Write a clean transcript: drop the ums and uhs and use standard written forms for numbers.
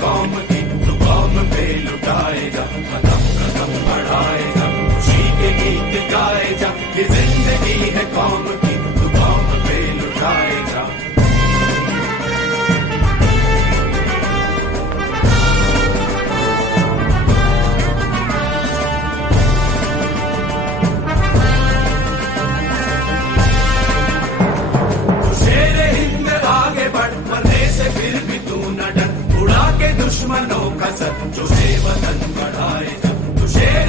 कौम की, तू कौम पे लुटाए जा, कदम कदम बढ़ाए जा, खुशी के गीत गाए जा, ये जिंदगी है कौम की, तू कौम पे लुटाए जा। फिर भी तू न डर, उड़ा के दुश्मनों का सर, जो से वतन बढ़ाए जा, तू शेर